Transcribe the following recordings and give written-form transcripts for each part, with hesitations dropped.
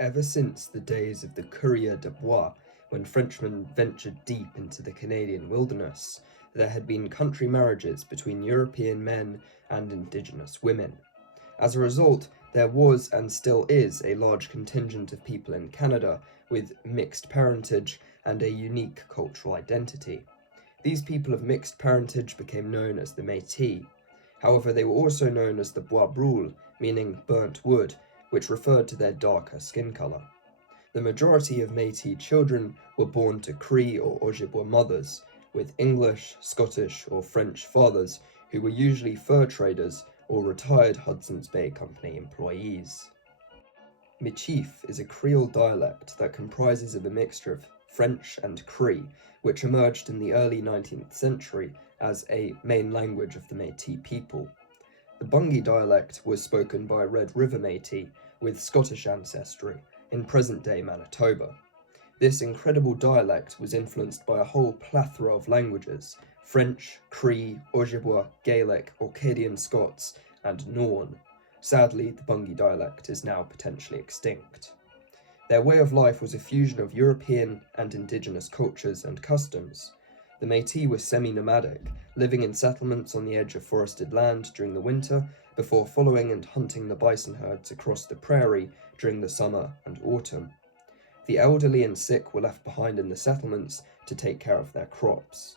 Ever since the days of the courrier de bois, when Frenchmen ventured deep into the Canadian wilderness, there had been country marriages between European men and indigenous women. As a result, there was and still is a large contingent of people in Canada with mixed parentage and a unique cultural identity. These people of mixed parentage became known as the Métis. However, they were also known as the Bois Brûlés, meaning burnt wood, which referred to their darker skin colour. The majority of Métis children were born to Cree or Ojibwa mothers, with English, Scottish or French fathers who were usually fur traders or retired Hudson's Bay Company employees. Métis is a Creole dialect that comprises of a mixture of French and Cree, which emerged in the early 19th century as a main language of the Métis people. The Bungi dialect was spoken by Red River Métis with Scottish ancestry in present-day Manitoba. This incredible dialect was influenced by a whole plethora of languages: French, Cree, Ojibwa, Gaelic, Orcadian Scots, and Norn. Sadly, the Bungi dialect is now potentially extinct. Their way of life was a fusion of European and indigenous cultures and customs. The Métis were semi-nomadic, living in settlements on the edge of forested land during the winter, before following and hunting the bison herds across the prairie during the summer and autumn. The elderly and sick were left behind in the settlements to take care of their crops.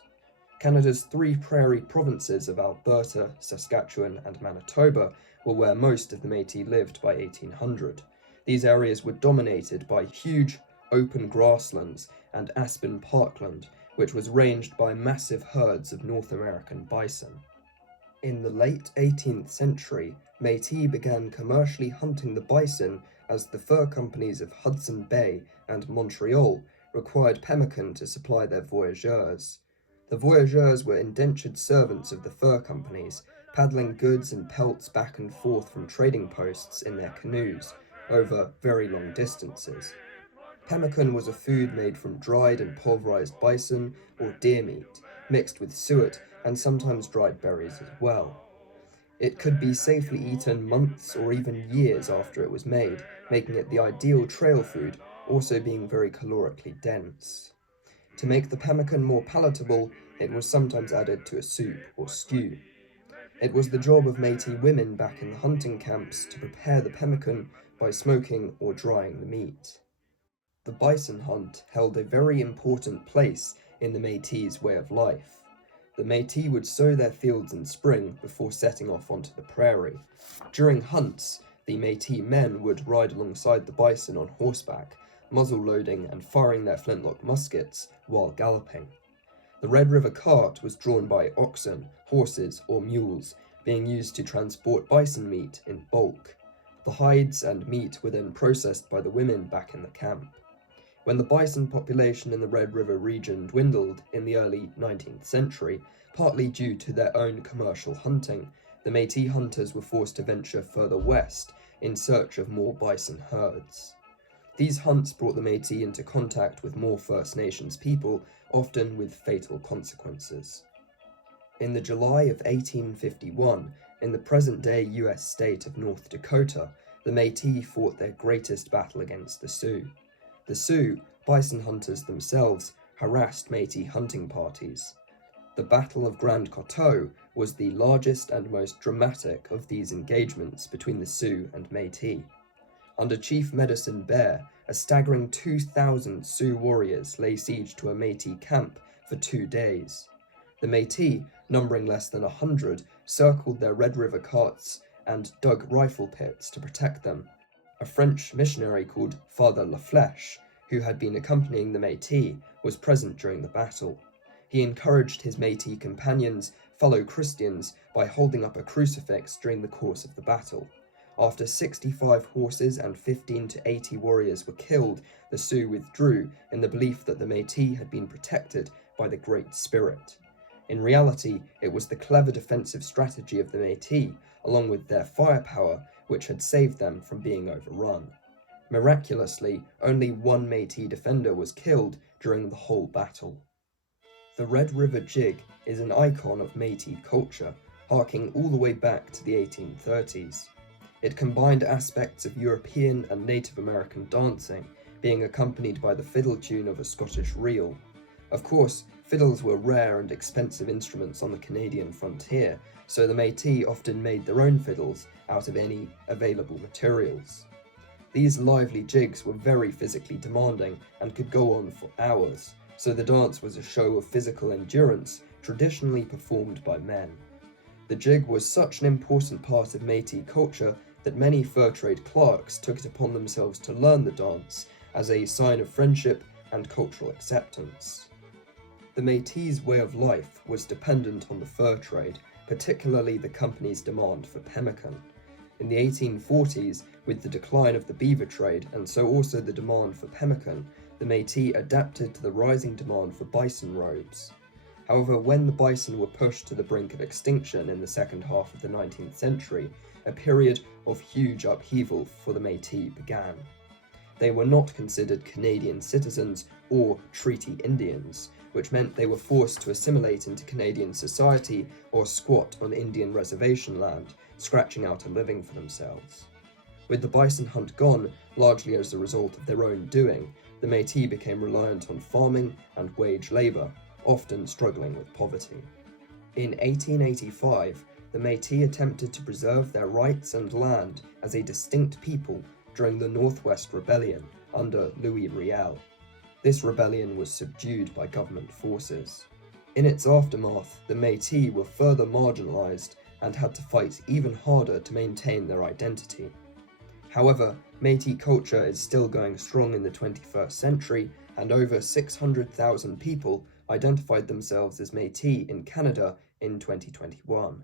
Canada's three prairie provinces of Alberta, Saskatchewan, and Manitoba were where most of the Métis lived by 1800. These areas were dominated by huge open grasslands and aspen parkland, which was ranged by massive herds of North American bison. In the late 18th century, Métis began commercially hunting the bison as the fur companies of Hudson Bay and Montreal required pemmican to supply their voyageurs. The voyageurs were indentured servants of the fur companies, paddling goods and pelts back and forth from trading posts in their canoes over very long distances. Pemmican was a food made from dried and pulverized bison or deer meat, mixed with suet and sometimes dried berries as well. It could be safely eaten months or even years after it was made, making it the ideal trail food, also being very calorically dense. To make the pemmican more palatable, it was sometimes added to a soup or stew. It was the job of Métis women back in the hunting camps to prepare the pemmican by smoking or drying the meat. The bison hunt held a very important place in the Métis' way of life. The Métis would sow their fields in spring before setting off onto the prairie. During hunts, the Métis men would ride alongside the bison on horseback, muzzle loading and firing their flintlock muskets while galloping. The Red River cart was drawn by oxen, horses, or mules, being used to transport bison meat in bulk. The hides and meat were then processed by the women back in the camp. When the bison population in the Red River region dwindled in the early 19th century, partly due to their own commercial hunting, the Métis hunters were forced to venture further west in search of more bison herds. These hunts brought the Métis into contact with more First Nations people, often with fatal consequences. In the July of 1851, in the present-day US state of North Dakota, the Métis fought their greatest battle against the Sioux. The Sioux, bison hunters themselves, harassed Métis hunting parties. The Battle of Grand Coteau was the largest and most dramatic of these engagements between the Sioux and Métis. Under Chief Medicine Bear, a staggering 2,000 Sioux warriors lay siege to a Métis camp for 2 days. The Métis, numbering less than 100, circled their Red River carts and dug rifle pits to protect them. A French missionary called Father La Flèche, who had been accompanying the Métis, was present during the battle. He encouraged his Métis companions, fellow Christians, by holding up a crucifix during the course of the battle. After 65 horses and 15 to 80 warriors were killed, the Sioux withdrew in the belief that the Métis had been protected by the Great Spirit. In reality, it was the clever defensive strategy of the Métis, along with their firepower, which had saved them from being overrun. Miraculously, only one Métis defender was killed during the whole battle. The Red River Jig is an icon of Métis culture, harking all the way back to the 1830s. It combined aspects of European and Native American dancing, being accompanied by the fiddle tune of a Scottish reel. Of course, fiddles were rare and expensive instruments on the Canadian frontier, so the Métis often made their own fiddles out of any available materials. These lively jigs were very physically demanding and could go on for hours, so the dance was a show of physical endurance traditionally performed by men. The jig was such an important part of Métis culture that many fur trade clerks took it upon themselves to learn the dance as a sign of friendship and cultural acceptance. The Métis' way of life was dependent on the fur trade, particularly the company's demand for pemmican. In the 1840s, with the decline of the beaver trade and so also the demand for pemmican, the Métis adapted to the rising demand for bison robes. However, when the bison were pushed to the brink of extinction in the second half of the 19th century, a period of huge upheaval for the Métis began. They were not considered Canadian citizens or treaty Indians, which meant they were forced to assimilate into Canadian society or squat on Indian reservation land, scratching out a living for themselves. With the bison hunt gone, largely as a result of their own doing, the Métis became reliant on farming and wage labour, often struggling with poverty. In 1885, the Métis attempted to preserve their rights and land as a distinct people during the Northwest Rebellion under Louis Riel. This rebellion was subdued by government forces. In its aftermath, the Métis were further marginalised and had to fight even harder to maintain their identity. However, Métis culture is still going strong in the 21st century, and over 600,000 people identified themselves as Métis in Canada in 2021.